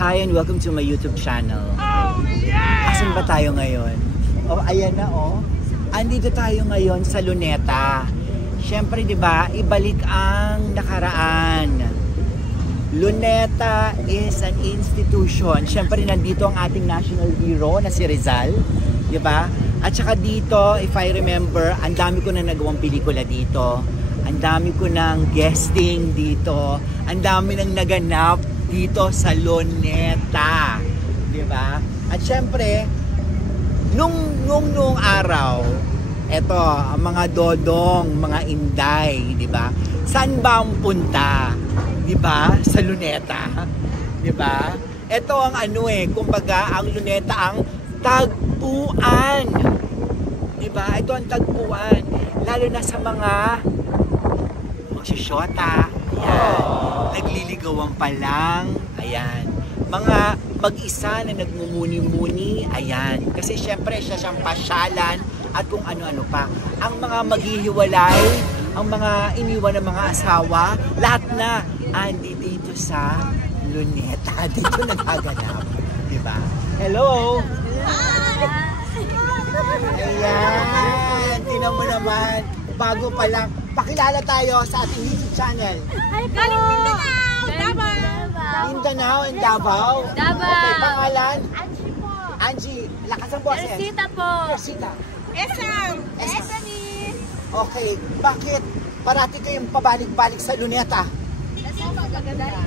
Hi and welcome to my YouTube channel. Oh yeah! Asan ba tayo ngayon? Oh, ayan na oh. Andito tayo ngayon sa Luneta. Siyempre, 'di ba, ibalik ang nakaraan. Luneta is an institution. Siyempre, nandito ang ating national hero na si Rizal, 'di ba? At saka dito, if I remember, ang dami ko na nagawang pelikula dito. Ang dami ko ng guesting dito. Ang dami nang naganap dito sa Luneta, 'di ba? At syempre, nung araw, eto, ang mga dodong, mga inday, 'di ba? Saan ba ang punta? 'Di ba? Sa Luneta, 'di ba? Ito ang kumbaga ang Luneta ang tagpuan. 'Di ba? Ito ang tagpuan, lalo na sa mga magsisyota. Ayan. Nagliligawan pa lang. Ayan. Mga mag-isa na nagmumuni-muni. Ayan. Kasi syempre siya siyang pasyalan at kung ano-ano pa. Ang mga maghihiwalay, ang mga iniwan ng mga asawa, lahat na andi dito sa Luneta. Dito nagaganap. Diba? Hello! Ayan. Tingnan mo naman. Bago pa lang. Pakilala tayo sa ating YouTube channel. Hi po! Mindanao! Davao! Mindanao and Davao? Davao! Okay, pangalan? Angie po! Angie, lakas ang boses. Rosita po! Rosita. Esam! Esami! Okay, bakit parati kayong pabalik-balik sa Luneta? Kasi maganda yung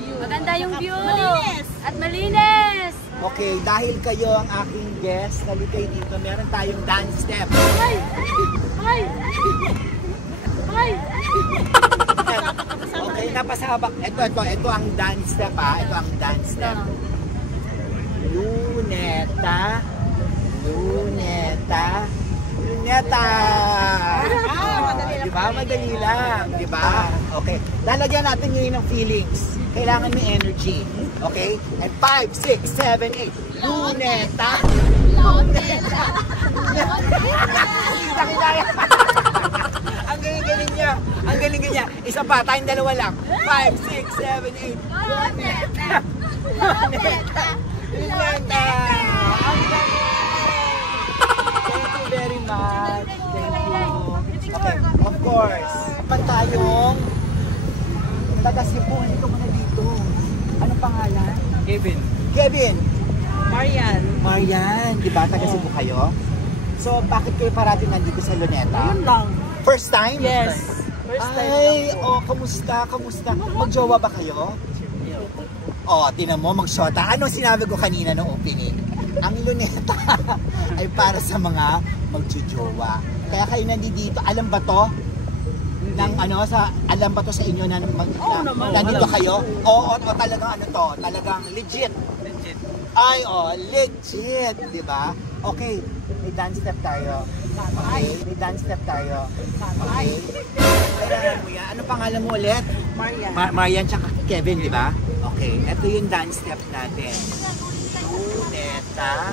view. Maganda yung view! Malinis! At malinis! Okay, dahil kayo ang aking guest, nalikay dito, meron tayong dance step. Ay! Ay! Ay! Okay, napasabak. Ito ang dance step ha. Ito ang dance step. Luneta. Luneta. Luneta. Diba? Madali lang. Diba? Okay. Lalagyan natin yun ng feelings. Kailangan may energy. Okay? And 5, 6, 7, 8. Luneta. Luneta. Ang galing-galing niya. Ang galing-galing niya. Isa pa, tayong dalawa lang. 5, 6, 7, 8. Luneta. Luneta. Luneta. Ang galing. Thank you very much. Thank you. Okay, of course. Pan tayong taga-Cebu. Ito muna dito. Anong pangalan? Kevin. Kevin. Marian. Marian. Diba taga-Cebu kayo? So, bakit kayo parating nandito sa Luneta? Ayun lang. First time? Yes. First time. Ay, kamusta? Kamusta? Magjowa ba kayo? Tinan mo, magshota. Ano sinabi ko kanina ng opening? Ang Luneta ay para sa mga magjojowa. Kaya kayo nandito, alam ba to? Alam ba to sa inyo na nandito kayo? Oo, talagang talagang legit. Legit. Ay, legit, di ba? Okay, may dance step tayo. Okay, may dance step tayo. Okay. Kailangan mo yan. Ano pangalan mo ulit? Marian. Marian tsaka Kevin, di ba? Okay, ito yung dance step natin. Luneta,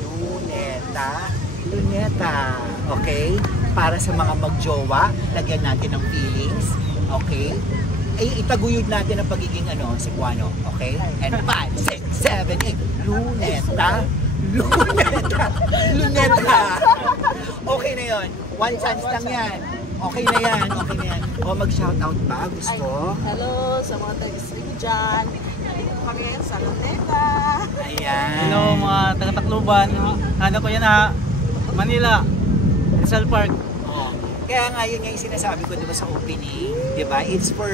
Luneta, Luneta. Okay? Para sa mga magjowa, lagyan natin ng feelings. Okay? Itaguyod natin ang pagiging Cebuano. Okay? And 5, 6, 7, 8. Luneta. Luneta. Luneta. Okay na yon. One chance lang yan. Okay na yan. Okay na yan. Mag-shoutout ba? Gusto? Hello sa mga taga-Cebu dyan. Dito kami sa Luneta. Ayan. Hello mga taga-Tacloban. Ano ko yan ha? Manila. Rizal Park. Kaya nga yun yung sinasabi ko diba sa opening, diba? It's for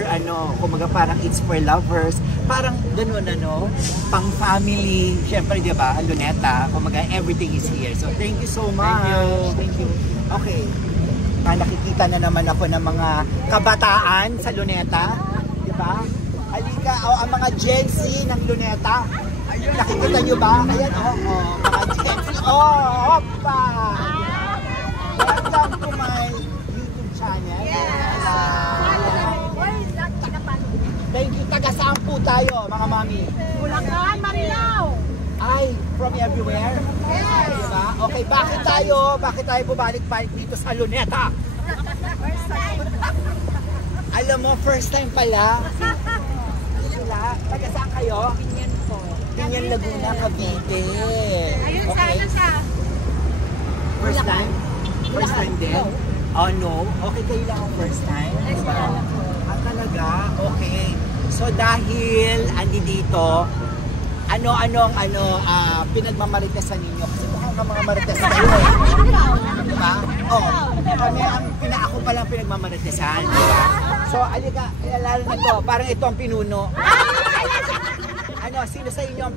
kumaga parang it's for lovers, parang ganun pang family. Syempre diba, ang Luneta, kumaga everything is here. So thank you so much. Thank you. Okay. Nakikita na naman ako ng mga kabataan sa Luneta, diba? Halika, ang mga Gen Z ng Luneta. Ayun, nakikita nyo ba? Ayan, mga Gen Z. Hoppa! Welcome to my YouTube channel. Yes! Thank you. Taga saan po tayo, mga mami? Bulacan, Marilao! Ay, from everywhere? Yes! Diba? Okay, bakit tayo bumalik-balik dito sa Luneta? First time! Alam mo, first time pala. Sila, taga saan kayo? Pinyan po. Pinyan, Laguna, Cavite. Ayun, Okay. sana siya. First time? First time din? Oh no? Okay kayo lang ang first time? Diba? Ah, talaga? Okay. So dahil andi dito, ano-anong pinagmamaritesan ninyo? Kasi mukhang ka mga marites kayo eh. Diba? Oh, kami ako palang pinagmamaritesan. Diba? So, alika, lalo na to, parang ito ang pinuno. Sino sa inyo ang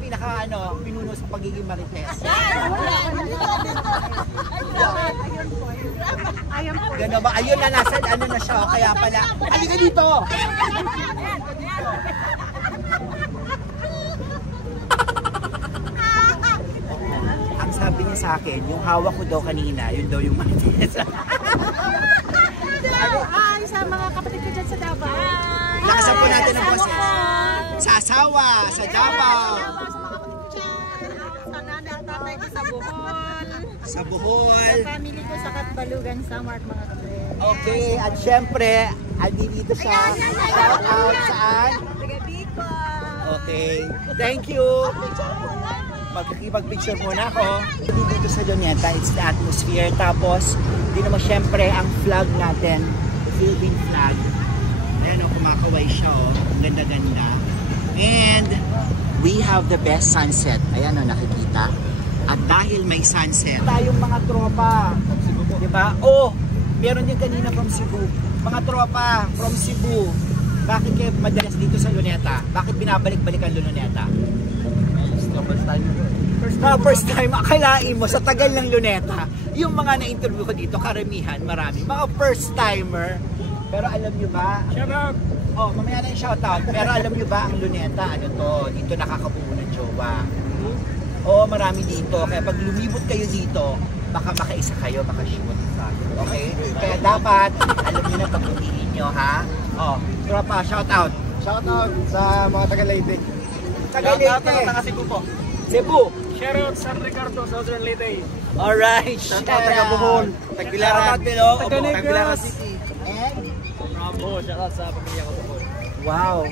pinuno sa pagiging marites? Gano'n ba? Ayun na, nasa na siya, kaya pala. Alika dito! Ang sabi niya sa akin, yung hawak ko daw kanina, yun daw yung marites. Ay, sa mga kapatid ko dyan sa Davao. Lakasan po natin ang boses. Sa asawa, sa Davao. Sa nanay at tatay ko sa Bohol. Sa Bohol. Sa family ko sa Katbalugan, Samar, mga kapatid. Okay, at syempre, andi dito siya. Shout out saan? Taga Bicol. Okay, thank you. Magkikipag-picture muna ako. Dito sa Luneta, it's the atmosphere. Tapos, dito naman syempre ang flag natin, the Philippine flag. Ayan o, kumakaway siya o. Ang ganda-ganda. And we have the best sunset. Ayan o, nakikita. At dahil may sunset, tayong mga tropa. Diba? Oh, meron din kanina from Cebu. Mga tropa from Cebu. Bakit kayo madalas dito sa Luneta? Bakit binabalik-balik ang Luneta? First time, akalain mo sa tagal ng Luneta, yung mga na-interview ko dito, karamihan, marami, mga first timer. Pero alam nyo ba? Shoutout! Oh, mamaya na yung shoutout. Pero alam nyo ba, ang Luneta, ano to, dito nakakabuo ng jowa. Oo, marami dito. Kaya pag lumibot kayo dito, baka makaisa kayo, baka shoot. Okay? Kaya dapat, alam nyo na pagpiliin nyo, ha? Oh, tropa, shoutout. Shoutout sa mga taga-Leyte. Taga-Leyte. Taga-Cebu po. Cebu. Shoutout San Ricardo, Southern Leyte. Alright, shout out. Taga-Bohol. Tagbilaran. Tagbilaran City. And? Bravo, shoutout sa pamilya ko Bohol. Wow.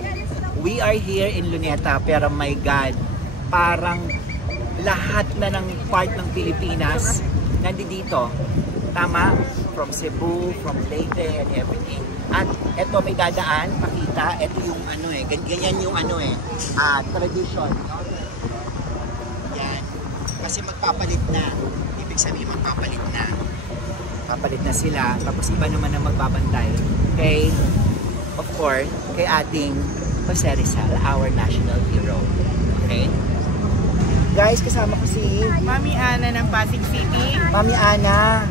We are here in Luneta, pero my God, parang lahat na ng part ng Pilipinas nandito. Tama? From Cebu, from Leyte, and everything. At eto may dadaan, pakita, eto yung ganyan yung tradition. No? Yan. Kasi magpapalit na. Ibig sabihin magpapalit na. Papalit na sila, tapos iba naman ang magbabantay. Kay, of course, kay ating Jose Rizal, our national hero. Okay? Guys, kasama ko si Mami Ana ng Pasig City. Mami Ana.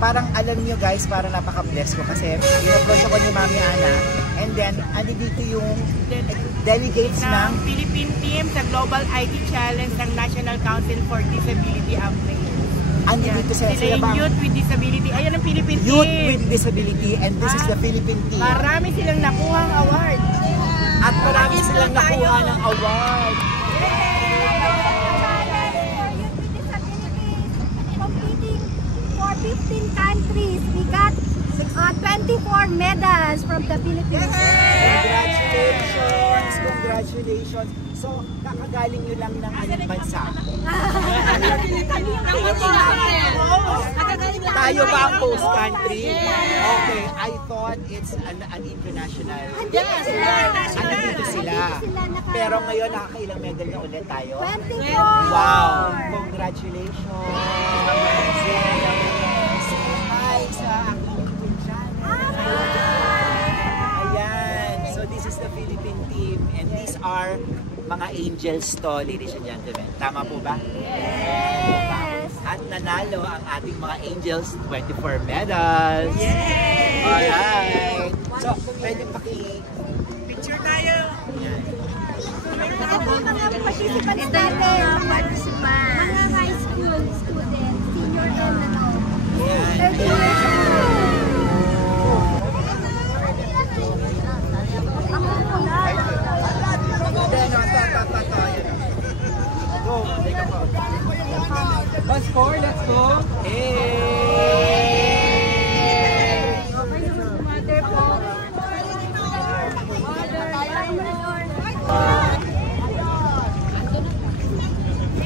Parang alam niyo guys, parang napaka-bless ko kasi in-approach ako ni Mami Ana, and then andi dito yung delegates ng Philippine team sa Global IT Challenge ng National Council for Disability Upgrade. andi dito sila bang Youth with Disability. Ayan ang Philippine Youth team. with Disability, and this is the Philippine team. Marami silang nakuhang award. At marami silang nakuha ng award. Competing for 15 countries. We got 24 medals from the Philippines. Congratulations! Congratulations! So, kakagaling nyo lang ng anong bansa? Tayo ba ang host country? Okay, I thought it's an international. Ano dito sila? Pero ngayon, nakakailang medal na ulit tayo? 24! Wow! Congratulations! Hi sa aking YouTube channel. Ayan. So this is the Philippine team, and these are mga angels to, ladies and gentlemen. Tama po ba? Yes! At nanalo ang ating mga angels 24 medals. Yes! Alright. So, pwede paki-picture tayo. Ayan. Ito mga participants natin. Mga high school students, senior and 30 years old. Go. One score, let's go. Hey! Mother po. Mother.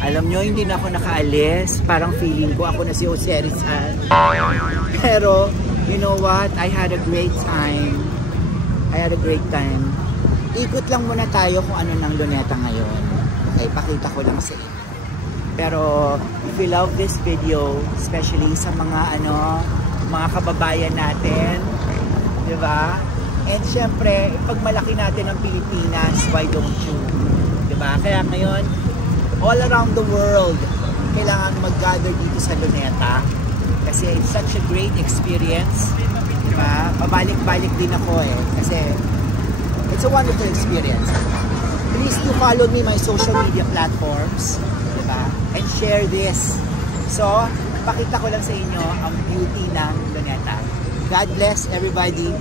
Alam nyo, hindi na ako nakaalis. Parang feeling ko ako na si Jose Rizal. Pero, you know what? I had a great time. Ikot lang muna tayo kung ano ng Luneta ngayon. Okay, pakita ko lang sa inyo. Pero, if you love this video, especially sa mga mga kababayan natin, di ba? And syempre, pag malaki natin ang Pilipinas, why don't you? Di ba? Kaya ngayon, all around the world, kailangan mag-gather dito sa Luneta. Kasi it's such a great experience. Di ba? Pabalik-balik din ako kasi it's a wonderful experience. Please do follow me my social media platforms, diba? And share this. So, pakita ko lang sa inyo ang beauty ng Luneta. God bless everybody.